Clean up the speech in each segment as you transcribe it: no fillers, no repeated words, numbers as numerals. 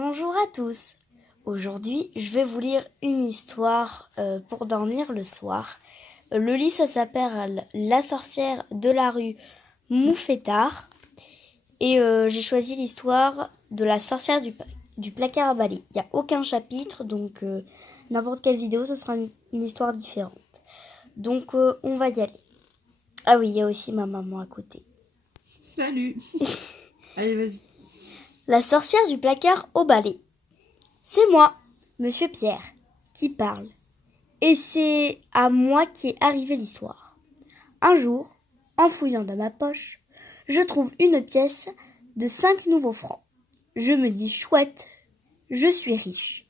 Bonjour à tous. Aujourd'hui, je vais vous lire une histoire pour dormir le soir. Le livre, ça s'appelle La sorcière de la rue Mouffetard. Et j'ai choisi l'histoire de la sorcière du placard à balai. Il n'y a aucun chapitre, donc n'importe quelle vidéo, ce sera une histoire différente. Donc on va y aller. Ah oui, il y a aussi ma maman à côté. Salut. Allez, vas-y. La sorcière du placard au balai. C'est moi, Monsieur Pierre, qui parle. Et c'est à moi qu'est arrivée l'histoire. Un jour, en fouillant dans ma poche, je trouve une pièce de 5 nouveaux francs. Je me dis chouette, je suis riche.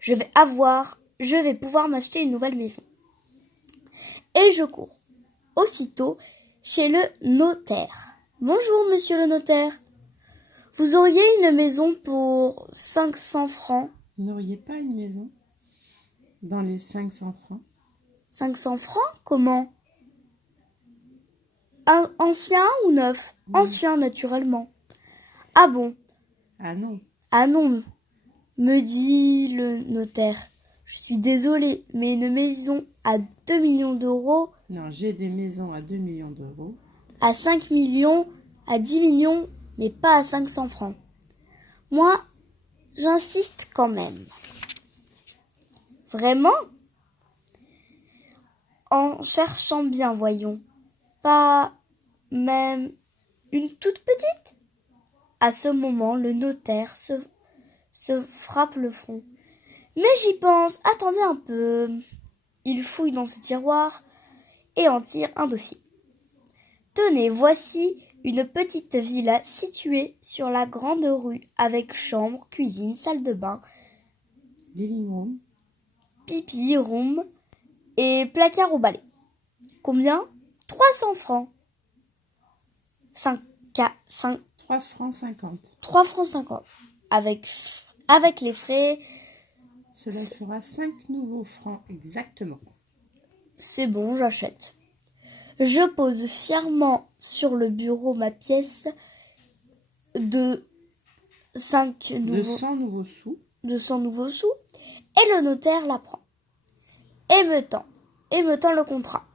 Je vais pouvoir m'acheter une nouvelle maison. Et je cours aussitôt chez le notaire. Bonjour, monsieur le notaire. Vous auriez une maison pour 500 francs? Vous n'auriez pas une maison dans les 500 francs? 500 francs? Comment? Ancien ou neuf? Ancien, naturellement. Ah bon? Ah non. Ah non, me dit le notaire. Je suis désolée, mais une maison à 2 millions d'euros, Non, j'ai des maisons à 2 millions d'euros. à 5 millions, à 10 millions, mais pas à 500 francs. Moi, j'insiste quand même. Vraiment? En cherchant bien, voyons. Pas même une toute petite? À ce moment, le notaire se frappe le front. Mais j'y pense, attendez un peu. Il fouille dans ses tiroirs et en tire un dossier. Tenez, voici une petite villa située sur la grande rue avec chambre, cuisine, salle de bain, Living room. pipi, room et placard au balai. Combien? 300 francs. 3 francs 50. 3 francs 50. Avec les frais, Cela fera 5 nouveaux francs exactement. c'est bon, j'achète. Je pose fièrement sur le bureau ma pièce de 100 nouveaux sous. nouveaux sous et le notaire la prend. Et me tend le contrat.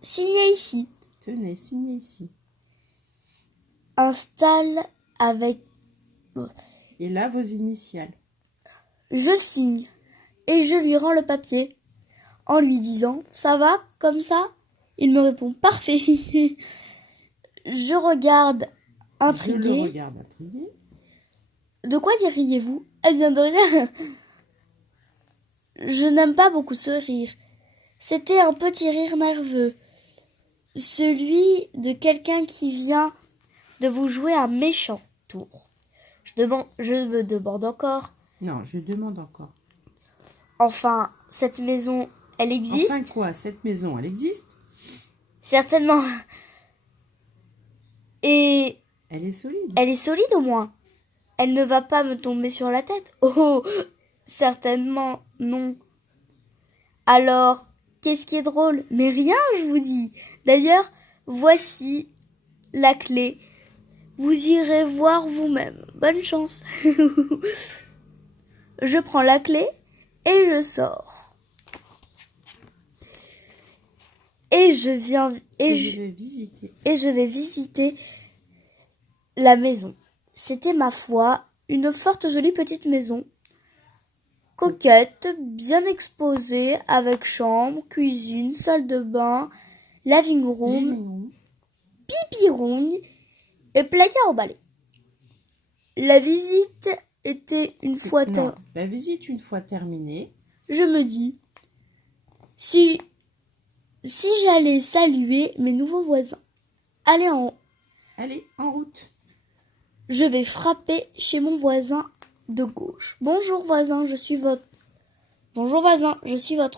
Signé ici. Tenez, signez ici. Installe avec... Et là, vos initiales. Je signe et je lui rends le papier en lui disant « Ça va comme ça ?» Il me répond « Parfait !» Je regarde intrigué. Je le regarde intrigué. De quoi diriez-vous? Eh bien de rien. Je n'aime pas beaucoup ce rire. C'était un petit rire nerveux. Celui de quelqu'un qui vient de vous jouer un méchant tour. Je me demande encore. Non, je demande encore. Enfin, cette maison, elle existe? Enfin quoi? Cette maison, elle existe? Certainement. Et Elle est solide. elle est solide au moins. Elle ne va pas me tomber sur la tête. Oh, certainement non. Alors, qu'est-ce qui est drôle? Mais rien, je vous dis. D'ailleurs, voici la clé. Vous irez voir vous-même. Bonne chance. Je prends la clé et je sors. Et je vais visiter la maison. C'était, ma foi, une forte jolie petite maison. Coquette, bien exposée, avec chambre, cuisine, salle de bain, living room, pipi room et placard au balai. La visite une fois terminée. Je me dis, si j'allais saluer mes nouveaux voisins. Allez en haut. Allez, en route. Je vais frapper chez mon voisin de gauche. Bonjour voisin, je suis votre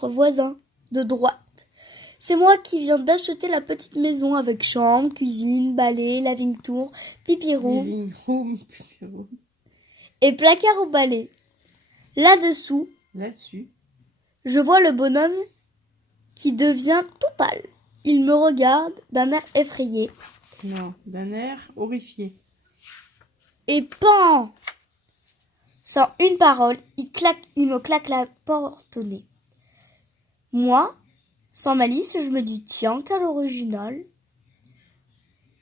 voisin de droite. C'est moi qui viens d'acheter la petite maison avec chambre, cuisine, balai, living room, pipi room et placard au balai. Là-dessus, je vois le bonhomme qui devient tout pâle. Il me regarde d'un air effrayé. Non, d'un air horrifié. Et pan! Sans une parole, il me claque la porte au nez. Moi, sans malice, je me dis tiens, quel original.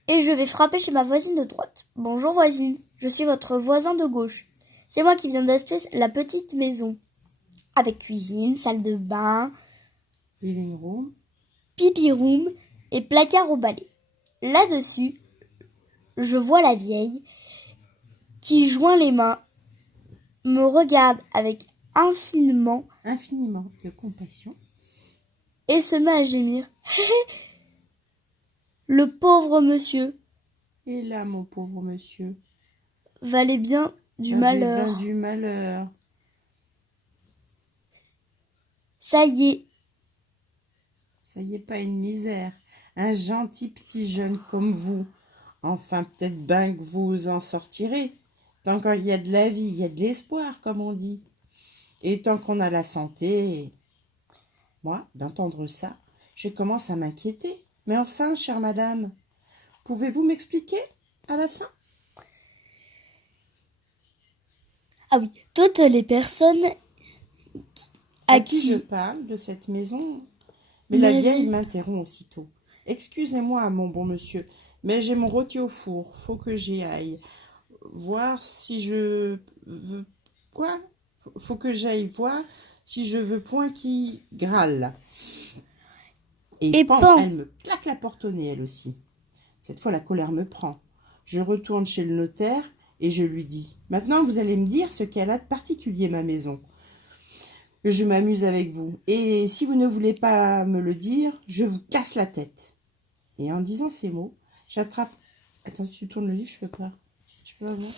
Et je vais frapper chez ma voisine de droite. Bonjour voisine, je suis votre voisin de gauche. C'est moi qui viens d'acheter la petite maison. Avec cuisine, salle de bain, Living room. pipi room et placard au balai. Là-dessus, je vois la vieille qui joint les mains, me regarde avec infiniment de compassion. et se met à gémir. Le pauvre monsieur Et là, mon pauvre monsieur, valait bien du avait malheur. ben du malheur. Ça y est, Ça y est, pas une misère. Un gentil petit jeune comme vous. Enfin, peut-être ben que vous en sortirez. Tant qu'il y a de la vie, il y a de l'espoir, comme on dit. Et tant qu'on a la santé. Moi, d'entendre ça, je commence à m'inquiéter. Mais enfin, chère madame, pouvez-vous m'expliquer à la fin? ah oui, toutes les personnes à je qui parle de cette maison? Mais la vieille m'interrompt aussitôt. Excusez-moi, mon bon monsieur, mais j'ai mon rôti au four. Faut que j'y aille. Voir si je veux. Quoi? Faut que j'aille voir si je veux point qui grâle. Et pan, elle me claque la porte au nez, elle aussi. Cette fois, la colère me prend. Je retourne chez le notaire et je lui dis « Maintenant, vous allez me dire ce qu'elle a de particulier, ma maison. Je m'amuse avec vous. Et si vous ne voulez pas me le dire, je vous casse la tête. » Et en disant ces mots, j'attrape... Attends, tu tournes le livre, je peux pas. Je peux pas voir.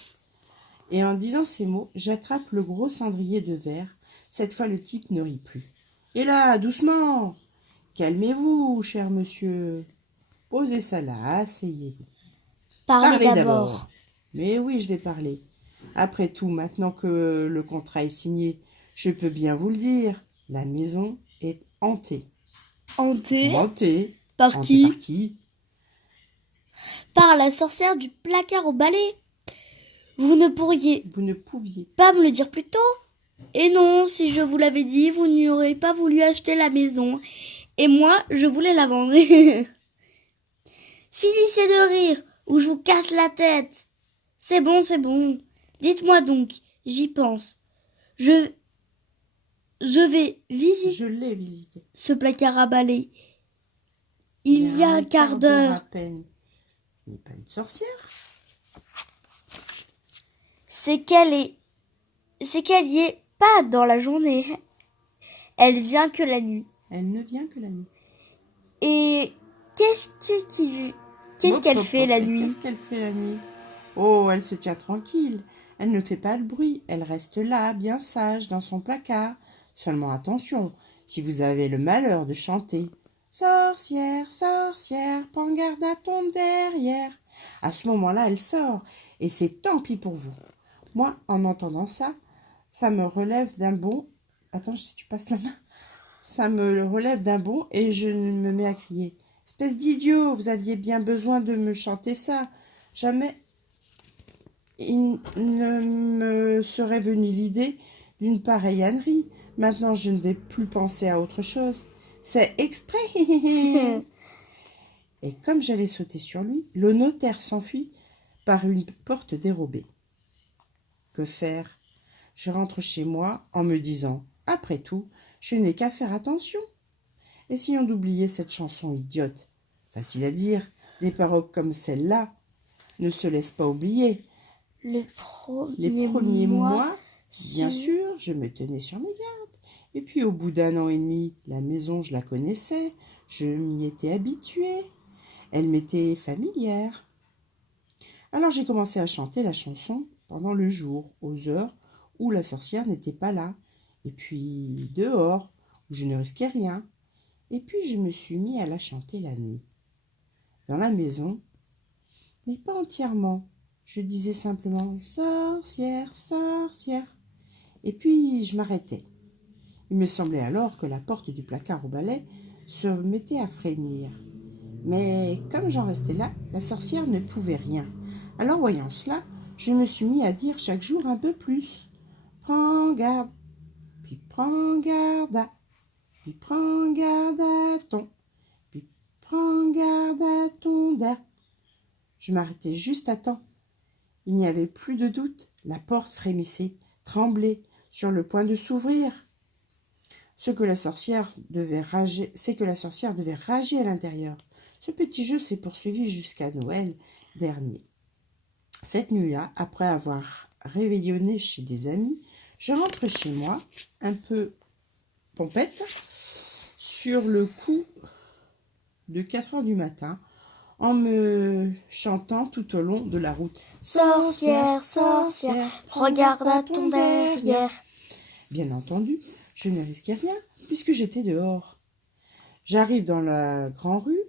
Et en disant ces mots, j'attrape le gros cendrier de verre. Cette fois, le type ne rit plus. « Et là, doucement! Calmez-vous, cher monsieur. Posez ça là, asseyez-vous. Parlez d'abord. » Mais oui, je vais parler. Après tout, maintenant que le contrat est signé, je peux bien vous le dire, la maison est hantée. Hantée? Hantée. Par Hantée qui? par qui? Par la sorcière du placard au balai. Vous ne pouviez pas me le dire plus tôt? Et non, si je vous l'avais dit, vous n'y auriez pas voulu acheter la maison. Et moi, je voulais la vendre. Finissez de rire, ou je vous casse la tête. C'est bon, c'est bon. Dites-moi donc, j'y pense. Je vais visiter. Je l'ai visité. Ce placard à balai. Il y a un quart d'heure. À peine. Il n'est pas une sorcière. C'est qu'elle y est pas dans la journée. Elle vient que la nuit. Elle ne vient que la nuit. Et qu'est-ce qu'elle fait la nuit? Qu'est-ce qu'elle fait la nuit? Oh, elle se tient tranquille. Elle ne fait pas le bruit. Elle reste là, bien sage, dans son placard. Seulement attention, si vous avez le malheur de chanter « Sorcière, sorcière, prends garde à ton derrière », à ce moment-là, elle sort. Et c'est tant pis pour vous. Moi, en entendant ça, ça me relève d'un bond. Attends, si tu passes la main. Ça me relève d'un bond et je me mets à crier. « Espèce d'idiot, vous aviez bien besoin de me chanter ça. Jamais il ne me serait venu l'idée d'une pareille ânerie. Maintenant, je ne vais plus penser à autre chose. C'est exprès. » Et comme j'allais sauter sur lui, le notaire s'enfuit par une porte dérobée. Que faire? Je rentre chez moi en me disant « Après tout, je n'ai qu'à faire attention. » Essayons d'oublier cette chanson idiote. Facile à dire, des paroles comme celle-là ne se laissent pas oublier. Les premiers mois, bien sûr, je me tenais sur mes gardes. Et puis au bout d'un an et demi, la maison, je la connaissais, je m'y étais habituée. Elle m'était familière. Alors j'ai commencé à chanter la chanson pendant le jour, aux heures où la sorcière n'était pas là. Et puis dehors, où je ne risquais rien. Et puis je me suis mis à la chanter la nuit. Dans la maison, mais pas entièrement. Je disais simplement « Sorcière, sorcière ». Et puis je m'arrêtais. Il me semblait alors que la porte du placard au balai se mettait à frémir. Mais comme j'en restais là, la sorcière ne pouvait rien. Alors voyant cela, je me suis mis à dire chaque jour un peu plus. prends garde, puis prends garde à, puis prends garde à ton, puis prends garde à ton der. Je m'arrêtai juste à temps. Il n'y avait plus de doute, la porte frémissait, tremblait, sur le point de s'ouvrir. C'est que la sorcière devait rager à l'intérieur. Ce petit jeu s'est poursuivi jusqu'à Noël dernier. Cette nuit-là, après avoir réveillonné chez des amis, je rentre chez moi, un peu pompette, sur le coup de 4 heures du matin, en me chantant tout au long de la route. Sorcière, sorcière, regarde à ton derrière. Bien entendu, je ne risquais rien, puisque j'étais dehors. J'arrive dans la grande rue.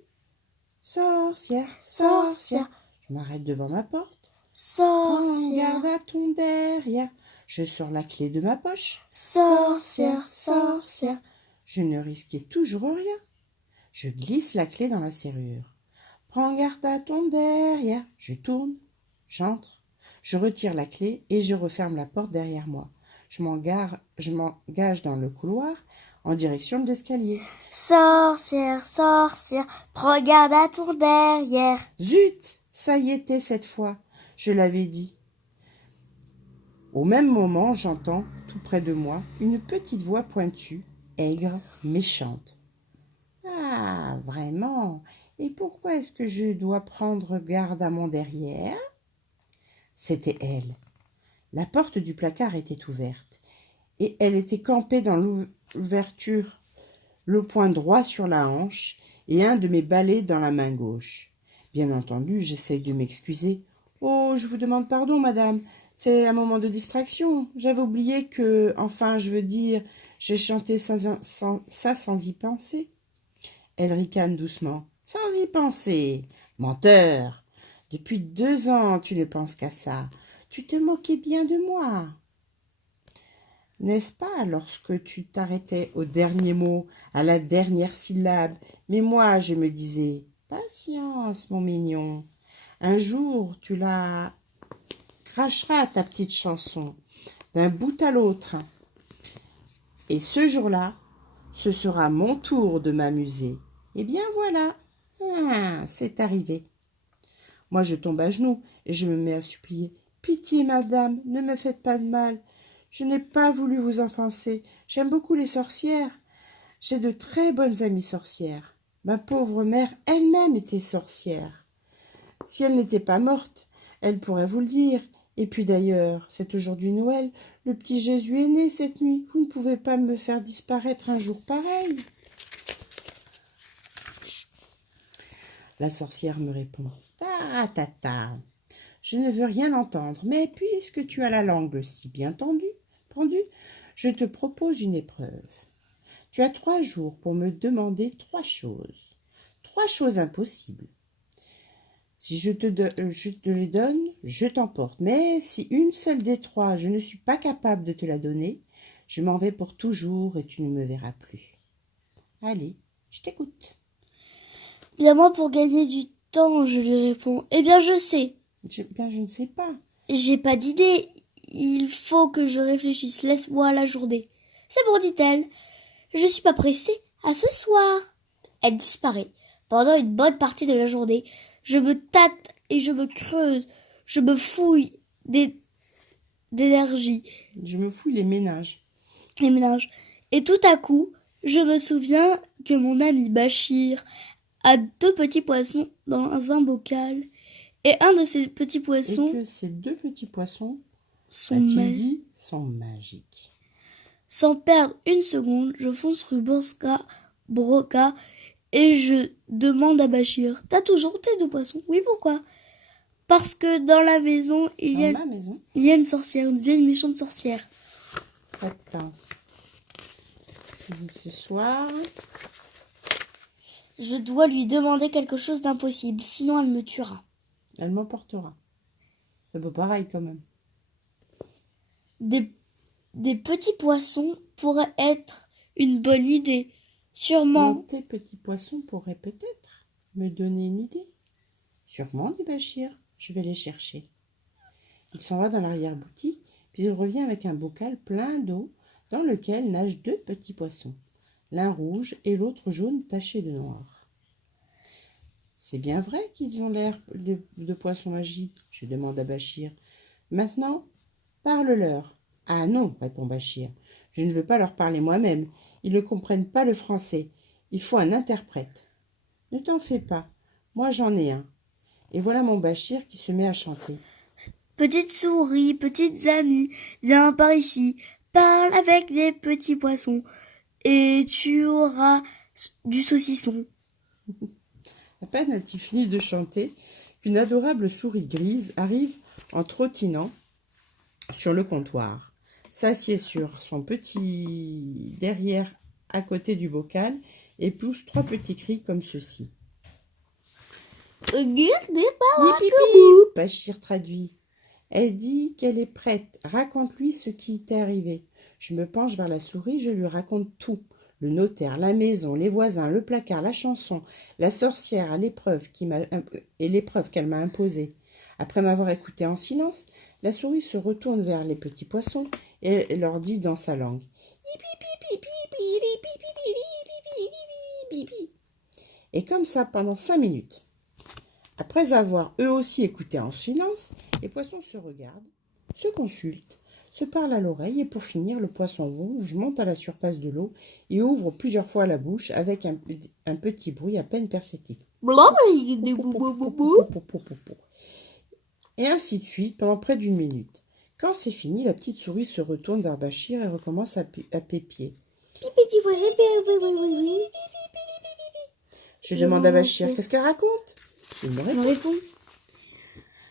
Sorcière, sorcière. Je m'arrête devant ma porte. Prends garde à ton derrière. Je sors la clé de ma poche. Sorcière, sorcière. Je ne risquais toujours rien. Je glisse la clé dans la serrure. Prends garde à ton derrière. Je tourne, j'entre, je retire la clé et je referme la porte derrière moi. Je m'engage dans le couloir en direction de l'escalier. Sorcière, sorcière, regarde à ton derrière. Zut, ça y était cette fois, je l'avais dit. Au même moment, j'entends, tout près de moi, une petite voix pointue, aigre, méchante. Ah, vraiment? Et pourquoi est-ce que je dois prendre garde à mon derrière? C'était elle. La porte du placard était ouverte, et elle était campée dans l'ouverture, le poing droit sur la hanche et un de mes balais dans la main gauche. Bien entendu, j'essaye de m'excuser. « Oh, je vous demande pardon, madame. C'est un moment de distraction. J'avais oublié que, enfin, je veux dire, j'ai chanté ça sans y penser. » Elle ricane doucement. « Sans y penser. Menteur. Depuis 2 ans, tu ne penses qu'à ça. Tu te moquais bien de moi. N'est-ce pas, lorsque tu t'arrêtais au dernier mot, à la dernière syllabe? Mais moi, je me disais, patience, mon mignon. Un jour, tu la cracheras, ta petite chanson, d'un bout à l'autre. Et ce jour-là, ce sera mon tour de m'amuser. Eh bien voilà, c'est arrivé. Moi, je tombe à genoux et je me mets à supplier. Pitié, madame, ne me faites pas de mal. Je n'ai pas voulu vous offenser. J'aime beaucoup les sorcières. J'ai de très bonnes amies sorcières. Ma pauvre mère elle-même était sorcière. Si elle n'était pas morte, elle pourrait vous le dire. Et puis d'ailleurs, c'est aujourd'hui Noël. Le petit Jésus est né cette nuit. Vous ne pouvez pas me faire disparaître un jour pareil. La sorcière me répond. Ta, ta, ta. Je ne veux rien entendre, mais puisque tu as la langue si bien pendue, je te propose une épreuve. Tu as 3 jours pour me demander 3 choses. 3 choses impossibles. Si je te les donne, je t'emporte. Mais si une seule des 3, je ne suis pas capable de te la donner, je m'en vais pour toujours et tu ne me verras plus. Allez, je t'écoute. Bien moi, pour gagner du temps, je lui réponds. Eh bien, je sais. Je ne sais pas. J'ai pas d'idée. Il faut que je réfléchisse. Laisse-moi la journée. C'est bon, dit-elle. Je suis pas pressée. À ce soir. Elle disparaît. Pendant une bonne partie de la journée, je me tâte et je me creuse. Je me fouille d'énergie. Je me fouille les ménages. Et tout à coup, je me souviens que mon ami Bachir a 2 petits poissons dans un bocal. Et un de ces petits poissons... Et que ces 2 petits poissons, sont magiques. Sans perdre une seconde, je fonce rue Broca et je demande à Bachir. T'as toujours tes 2 poissons? Oui, pourquoi? Parce que dans la maison, il y a une sorcière, une vieille méchante sorcière. Attends. Ce soir... Je dois lui demander quelque chose d'impossible, sinon elle me tuera. Elle m'emportera. C'est pas pareil quand même. Des petits poissons pourraient être une bonne idée. Sûrement. Donc, tes petits poissons pourraient peut-être me donner une idée. Sûrement, dit Bachir. Je vais les chercher. Il s'en va dans l'arrière-boutique, Puis il revient avec un bocal plein d'eau dans lequel nagent 2 petits poissons, l'un rouge et l'autre jaune taché de noir. C'est bien vrai qu'ils ont l'air de poissons magiques, je demande à Bachir. Maintenant, parle-leur. Ah non, répond Bachir, je ne veux pas leur parler moi-même, ils ne comprennent pas le français, il faut un interprète. Ne t'en fais pas, moi j'en ai un. Et voilà mon Bachir qui se met à chanter. Petite souris, petites amies, viens par ici, parle avec les petits poissons, et tu auras du saucisson. À peine a-t-il fini de chanter qu'une adorable souris grise arrive en trottinant sur le comptoir, s'assied sur son petit derrière à côté du bocal et pousse 3 petits cris comme ceci. Regardez par là, Pipi, Bachir traduit. Elle dit qu'elle est prête. Raconte-lui ce qui t'est arrivé. Je me penche vers la souris, je lui raconte tout. Le notaire, la maison, les voisins, le placard, la chanson, la sorcière et l'épreuve qu'elle m'a imposée. Après m'avoir écouté en silence, la souris se retourne vers les petits poissons et leur dit dans sa langue. Et comme ça pendant 5 minutes. Après avoir eux aussi écouté en silence, les poissons se regardent, se consultent, se parlent à l'oreille et pour finir, le poisson rouge monte à la surface de l'eau et ouvre plusieurs fois la bouche avec un petit bruit à peine perceptible. Et ainsi de suite pendant près d'1 minute. Quand c'est fini, la petite souris se retourne vers Bachir et recommence à pépier. Je demande à Bachir, qu'est-ce qu'elle raconte? Il me répond.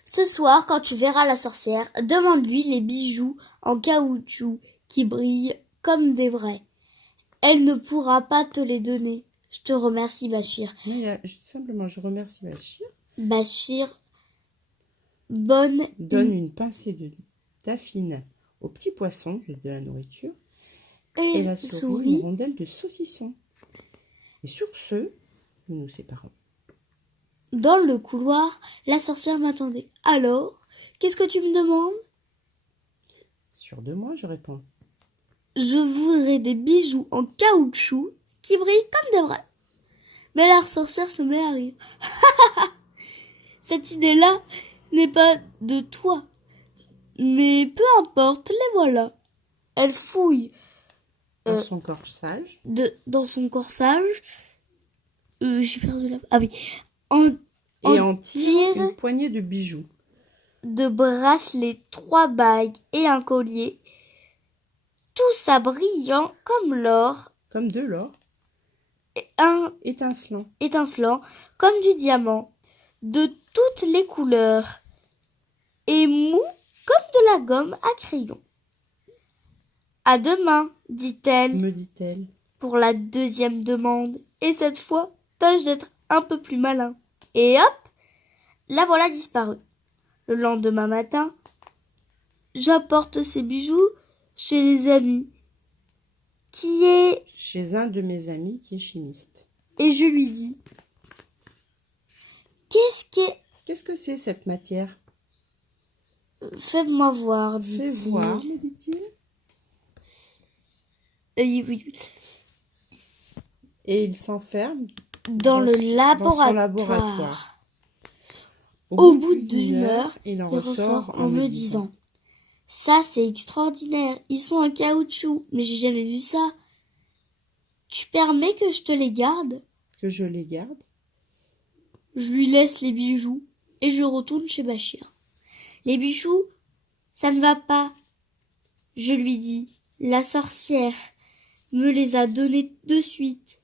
Ce soir, quand tu verras la sorcière, demande-lui les bijoux en caoutchouc qui brillent comme des vrais. Elle ne pourra pas te les donner. Je te remercie, Bachir. Simplement, je remercie Bachir. Bachir donne une pincée de daffine au petit poisson de la nourriture et la souris une rondelle de saucisson. Et sur ce, nous nous séparons. Dans le couloir, la sorcière m'attendait. Alors, qu'est-ce que tu me demandes? Sûr de moi, je réponds. Je voudrais des bijoux en caoutchouc qui brillent comme des vrais. Mais la sorcière se met à rire. Cette idée-là n'est pas de toi. Mais peu importe, les voilà. Elle fouille dans son corsage. Dans son corsage. J'ai perdu la... Ah oui. En tire une poignée de bijoux. De bracelets, 3 bagues et un collier. Tout ça brillant comme l'or. Comme de l'or. Étincelant comme du diamant. De toutes les couleurs. Et mou comme de la gomme à crayon. À demain, dit-elle. Me dit-elle. Pour la 2e demande. Et cette fois, tâche d'être un peu plus malin. Et hop, la voilà disparue. Le lendemain matin, j'apporte ces bijoux chez les amis, chez un de mes amis qui est chimiste. Et je lui dis, Qu'est-ce que c'est cette matière? Fais-moi voir, dit-il. Fais voir, me dit-il. Oui. Et il s'enferme dans le laboratoire. Au bout d'une heure, il ressort en me disant, ça c'est extraordinaire, ils sont en caoutchouc, mais j'ai jamais vu ça. Tu permets que je te les garde? Que je les garde? Je lui laisse les bijoux et je retourne chez Bachir. Les bijoux, ça ne va pas. Je lui dis, la sorcière me les a donnés de suite.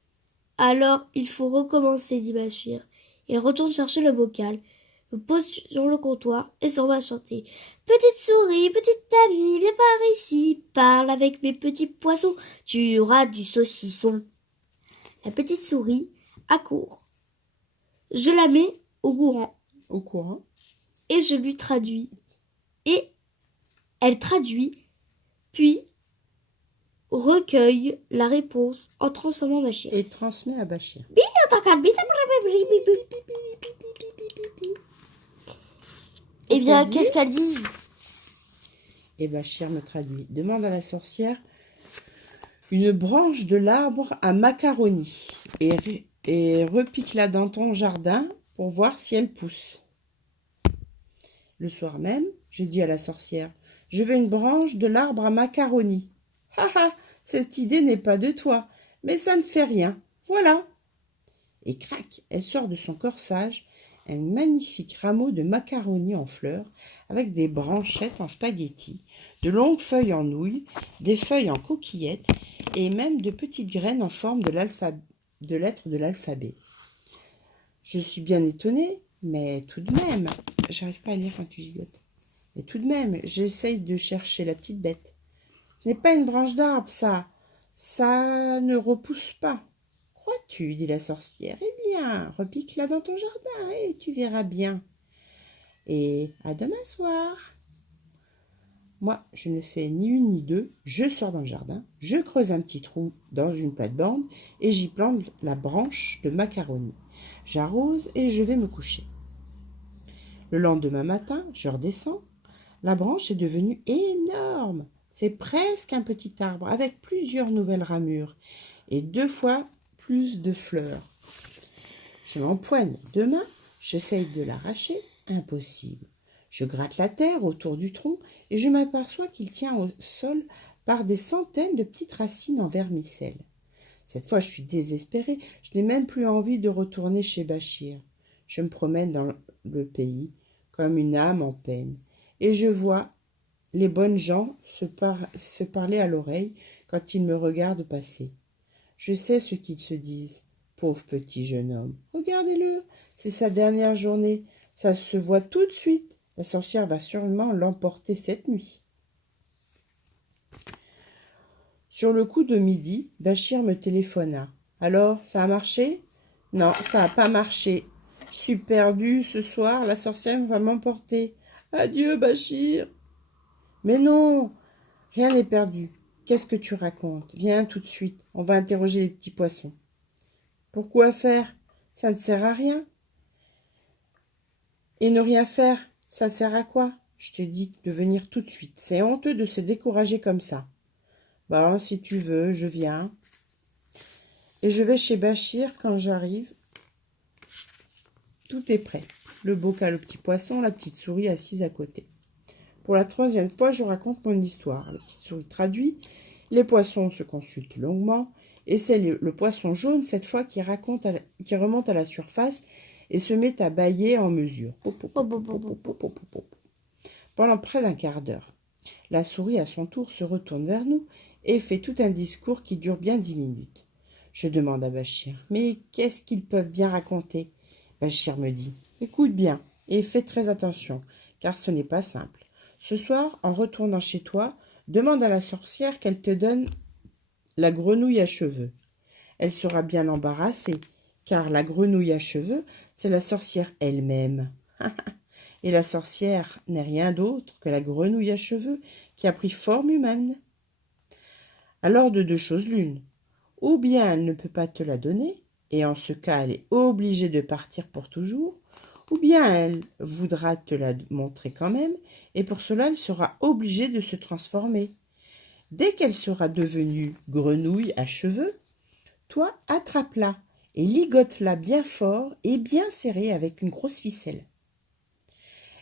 Alors il faut recommencer, dit Bachir. Il retourne chercher le bocal, me pose sur le comptoir et s'en va chanter. Petite souris, petite amie, viens par ici, parle avec mes petits poissons, tu auras du saucisson. La petite souris accourt. Je la mets au courant. Et je lui traduis. Et elle traduit, puis recueille la réponse en transformant Bachir. Et transmet à Bachir. Eh bien, qu'est-ce qu'elle dit? Et Bachir me traduit. Demande à la sorcière une branche de l'arbre à macaroni et repique-la dans ton jardin pour voir si elle pousse. Le soir même, j'ai dit à la sorcière, je veux une branche de l'arbre à macaroni. Ha ha, cette idée n'est pas de toi, mais ça ne fait rien. Voilà. Et crac, elle sort de son corsage un magnifique rameau de macaroni en fleurs avec des branchettes en spaghetti, de longues feuilles en nouilles, des feuilles en coquillettes et même de petites graines en forme de lettres de l'alphabet. Je suis bien étonnée, mais tout de même, j'arrive pas à lire quand tu gigotes. Mais tout de même, j'essaye de chercher la petite bête. Ce n'est pas une branche d'arbre, ça. Ça ne repousse pas. Crois-tu, dit la sorcière. Eh bien, repique-la dans ton jardin et tu verras bien. Et à demain soir. Moi, je ne fais ni une ni deux. Je sors dans le jardin, je creuse un petit trou dans une plate-bande et j'y plante la branche de macaroni. J'arrose et je vais me coucher. Le lendemain matin, je redescends. La branche est devenue énorme. C'est presque un petit arbre avec plusieurs nouvelles ramures et 2 fois plus de fleurs. Je m'empoigne 2 mains, j'essaye de l'arracher, impossible. Je gratte la terre autour du tronc et je m'aperçois qu'il tient au sol par des centaines de petites racines en vermicelle. Cette fois, je suis désespérée, je n'ai même plus envie de retourner chez Bachir. Je me promène dans le pays comme une âme en peine et je vois les bonnes gens se parler à l'oreille quand ils me regardent passer. Je sais ce qu'ils se disent. Pauvre petit jeune homme. Regardez-le, c'est sa dernière journée. Ça se voit tout de suite. La sorcière va sûrement l'emporter cette nuit. Sur le coup de midi, Bachir me téléphona. Alors, ça a marché? Non, ça n'a pas marché. Je suis perdue ce soir, la sorcière va m'emporter. Adieu, Bachir. Mais non, rien n'est perdu. Qu'est-ce que tu racontes? Viens tout de suite, on va interroger les petits poissons. Pourquoi faire? Ça ne sert à rien. Et ne rien faire, ça sert à quoi? Je te dis de venir tout de suite. C'est honteux de se décourager comme ça. Bon, si tu veux, je viens. Et je vais chez Bachir quand j'arrive. Tout est prêt. Le bocal aux petits poissons, la petite souris assise à côté. Pour la 3e fois, je raconte mon histoire. La petite souris traduit. Les poissons se consultent longuement. Et c'est le poisson jaune, cette fois, qui remonte à la surface et se met à bâiller en mesure. Pendant près d'un quart d'heure, la souris, à son tour, se retourne vers nous et fait tout un discours qui dure bien 10 minutes. Je demande à Bachir, mais qu'est-ce qu'ils peuvent bien raconter? Bachir me dit, écoute bien et fais très attention, car ce n'est pas simple. Ce soir, en retournant chez toi, demande à la sorcière qu'elle te donne la grenouille à cheveux. Elle sera bien embarrassée, car la grenouille à cheveux, c'est la sorcière elle-même. Et la sorcière n'est rien d'autre que la grenouille à cheveux qui a pris forme humaine. Alors de 2 choses l'une. Ou bien elle ne peut pas te la donner, et en ce cas elle est obligée de partir pour toujours, ou bien elle voudra te la montrer quand même, et pour cela elle sera obligée de se transformer. Dès qu'elle sera devenue grenouille à cheveux, toi, attrape-la et ligote-la bien fort et bien serrée avec une grosse ficelle.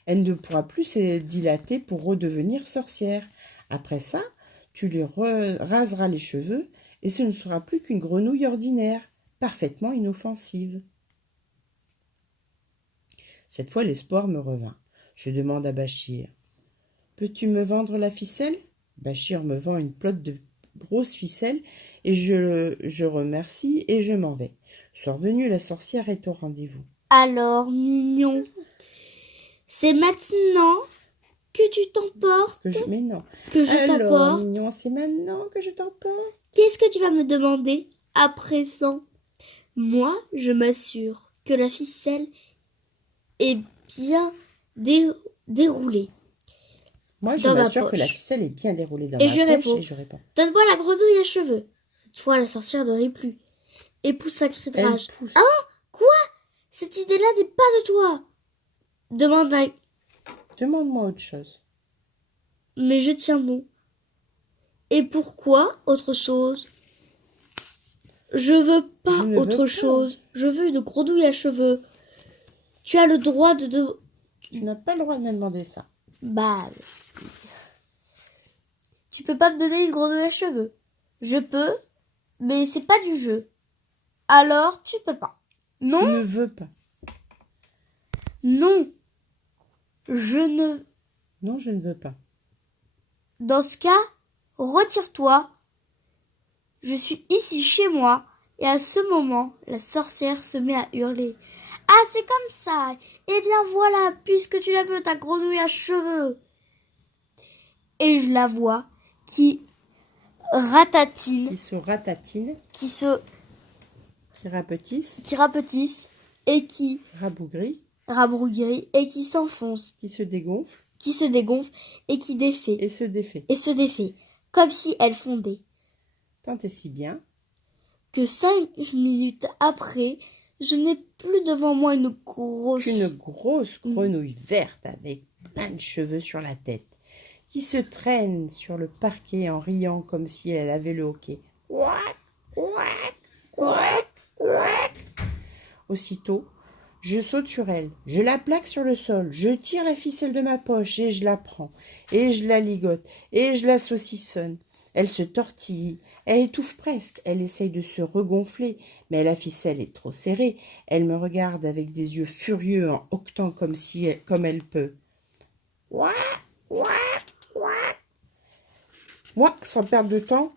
Elle ne pourra plus se dilater pour redevenir sorcière. Après ça, tu lui raseras les cheveux et ce ne sera plus qu'une grenouille ordinaire, parfaitement inoffensive. Cette fois, l'espoir me revint. Je demande à Bachir, « Peux-tu me vendre la ficelle ?» Bachir me vend une pelote de grosses ficelles et je remercie et je m'en vais. Soir venu, la sorcière est au rendez-vous. Alors, mignon, c'est maintenant que tu t'emportes? Mais non. Que je Alors, t'emporte? mignon, c'est maintenant que je t'emporte. Qu'est-ce que tu vas me demander à présent? Moi, je m'assure que la ficelle est bien déroulée. Moi, je dans ma m'assure que la poche. ficelle est bien déroulée dans Et ma je poche réponds, et je réponds. Donne-moi la grenouille à cheveux. Cette fois, la sorcière ne rit plus et pousse un cri de Elle rage. pousse. Hein? Quoi? Cette idée-là n'est pas de toi. Demande-moi autre chose. mais je tiens bon. Et pourquoi autre chose? Je veux pas Je ne veux autre pas. chose. Je veux une grenouille à cheveux. Tu as le droit de... Tu n'as pas le droit de me demander ça. Bah... Tu peux pas me donner une grenouille à cheveux. Je peux, mais c'est pas du jeu. Alors, tu peux pas. Non? Je ne veux pas. Non. Je ne... Non, je ne veux pas. Dans ce cas, retire-toi. Je suis ici chez moi. Et à ce moment, la sorcière se met à hurler. Ah, c'est comme ça. Eh bien voilà, puisque tu la veux, ta grenouille à cheveux. Et je la vois qui ratatine, Qui se ratatine, qui se... qui rapetisse, qui rapetisse et qui rabougrit, rabrouillerie et qui s'enfonce, qui se dégonfle qui se dégonfle et qui défait et se défait. et se défait, comme si elle fondait. Tant et si bien Que 5 minutes après, je n'ai plus devant moi une grosse... qu'une grosse grenouille verte avec plein de cheveux sur la tête, qui se traîne sur le parquet en riant comme si elle avait le hoquet. Ouac, ouac, ouac, ouac. Aussitôt, je saute sur elle, je la plaque sur le sol, je tire la ficelle de ma poche et je la prends, et je la ligote, et je la saucissonne. Elle se tortille, elle étouffe presque, elle essaye de se regonfler, mais la ficelle est trop serrée. Elle me regarde avec des yeux furieux en hoquetant comme elle peut. Ouah, ouah, ouah. Moi, sans perdre de temps,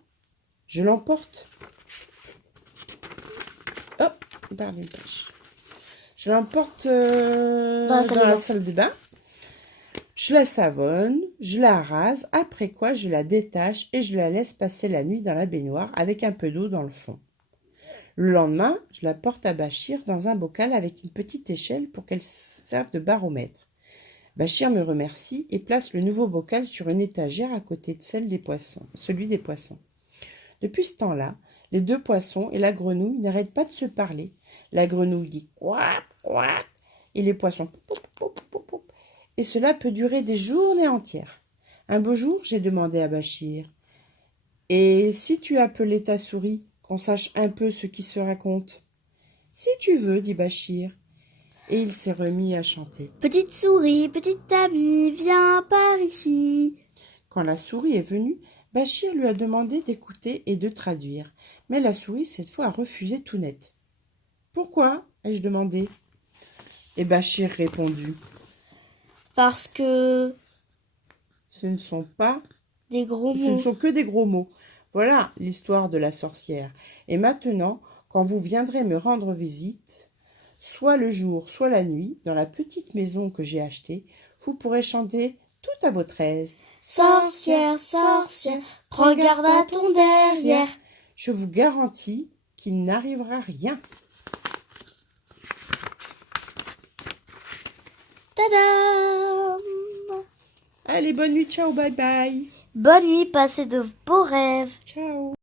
je l'emporte. Hop, pardon, une tâche. Je l'emporte dans la salle de bain. Je la savonne, je la rase, après quoi je la détache et je la laisse passer la nuit dans la baignoire avec un peu d'eau dans le fond. Le lendemain, je la porte à Bachir dans un bocal avec une petite échelle pour qu'elle serve de baromètre. Bachir me remercie et place le nouveau bocal sur une étagère à côté de celui des poissons. Depuis ce temps-là, les deux poissons et la grenouille n'arrêtent pas de se parler. La grenouille dit « quack, quack » et les poissons « poup, poup, poup, poup ». Et cela peut durer des journées entières. Un beau jour, j'ai demandé à Bachir « Et si tu appelais ta souris, qu'on sache un peu ce qui se raconte ?»« Si tu veux, dit Bachir. » Et il s'est remis à chanter. « Petite souris, petite amie, viens par ici. » Quand la souris est venue, Bachir lui a demandé d'écouter et de traduire. Mais la souris, cette fois, a refusé tout net. « Pourquoi ?» ai-je demandé. Et Bachir répondu. Parce que... Ce ne sont pas... Des gros mots. Ce ne sont que des gros mots. Voilà l'histoire de la sorcière. Et maintenant, quand vous viendrez me rendre visite, soit le jour, soit la nuit, dans la petite maison que j'ai achetée, vous pourrez chanter tout à votre aise. Sorcière, sorcière, regarde à ton derrière. Je vous garantis qu'il n'arrivera rien. Tadam! Allez, bonne nuit, ciao, bye bye. Bonne nuit, passez de beaux rêves. Ciao.